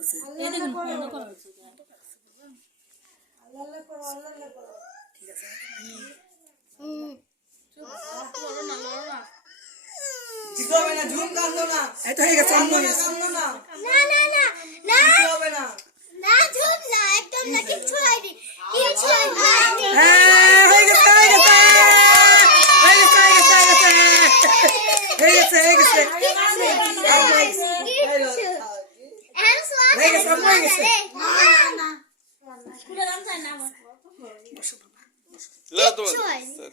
এই দেখুন বন্ধ করো আল্লাহ করো আল্লাহ করো ঠিক আছে দিতে হবে না ঝুম কাঁদো না এই তো হয়ে গেছে কাঁদো না না না না দিতে হবে না না ঝুম না একদম না কিছু হয়নি কিছু হয়নি হ্যাঁ হয়ে গেছে হয়ে গেছে হয়ে গেছে হয়ে গেছে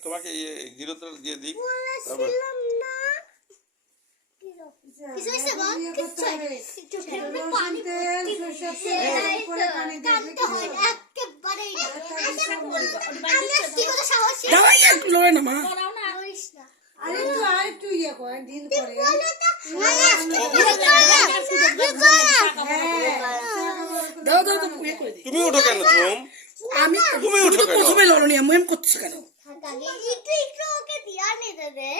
তোমাকে গিরোটা দিয়ে দিই লড়ে না মা আরেকটু ইয়ে করে ঢিল করে দাও দাও তো ইয়ে করে দিই তুমি উঠো কেন ঝুম আমি তুমি উঠো কেন প্রথমে লড়নি আমি এম করছো কেন একটু একটু ওকে দিয়া নে দে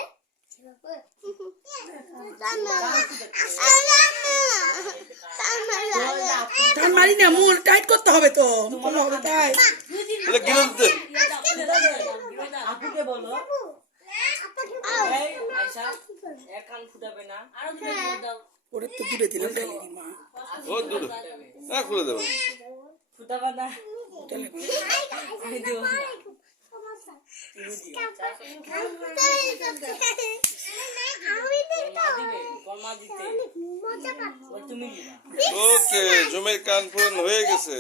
টান মারি না মোর টাইট করতে হবে তো ভালো হবে তাই বলে গিরোট দে আপুকে বলো এই আয়শা এক কান ফুটাবে না আরো দুটো দাও ওরে তো দূরে দিলাম খালি মা ও দূর না খুলে দেবো ফুটাবে না তাহলে আমি দেব না কলমা দিতে তুমি দিবা ওকে ঝুমের কান পূরণ হয়ে গেছে